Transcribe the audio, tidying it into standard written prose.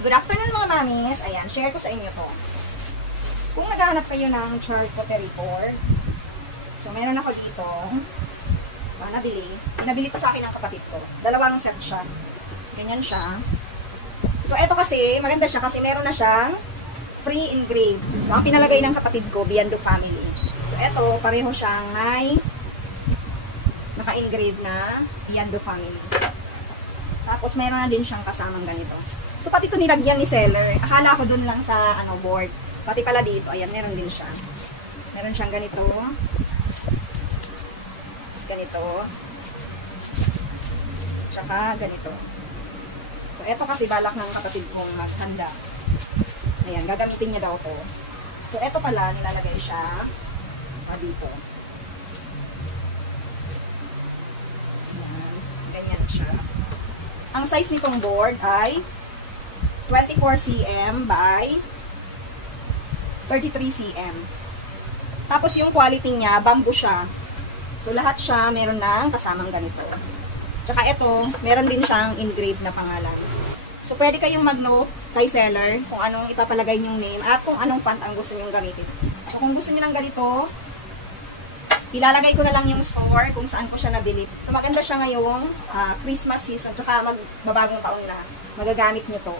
Good afternoon mga mamis. Ayan, share ko sa inyo to. Kung naghahanap kayo ng charcuterie board, so meron ako dito. Nabili to sa akin ng kapatid ko. Dalawang set siya. Ganyan siya. So eto kasi, maganda siya kasi meron na siyang free engraved. So ang pinalagay ng kapatid ko, Biando Family. So eto, pareho siyang may naka-engrave na Biando Family. Tapos meron na din siyang kasamang ganito. So pati ito nilagyan ni seller. Akala ko dun lang sa board. Pati pala dito, ayan, meron din siya. Meron siyang ganito. Ganito. Tsaka ganito. So eto kasi balak ng kapatid kong maghanda. Ayan, gagamitin niya daw to. So eto pala, nilalagay siya dito. Ayan, ganyan siya. Ang size nitong board ay 24 cm by 33 cm. Tapos yung quality niya, bamboo siya. So lahat siya meron ng kasamang ganito. Tsaka ito, meron din siyang engraved na pangalan. So pwede kayong mag-note kay seller kung anong ipapalagay nyong name at kung anong font ang gusto nyong gamitin. So kung gusto nyo ng ganito, ilalagay ko na lang yung store kung saan ko siya nabili. So maganda siya ngayong Christmas season, tsaka magbabagong taon na magagamit nyo to.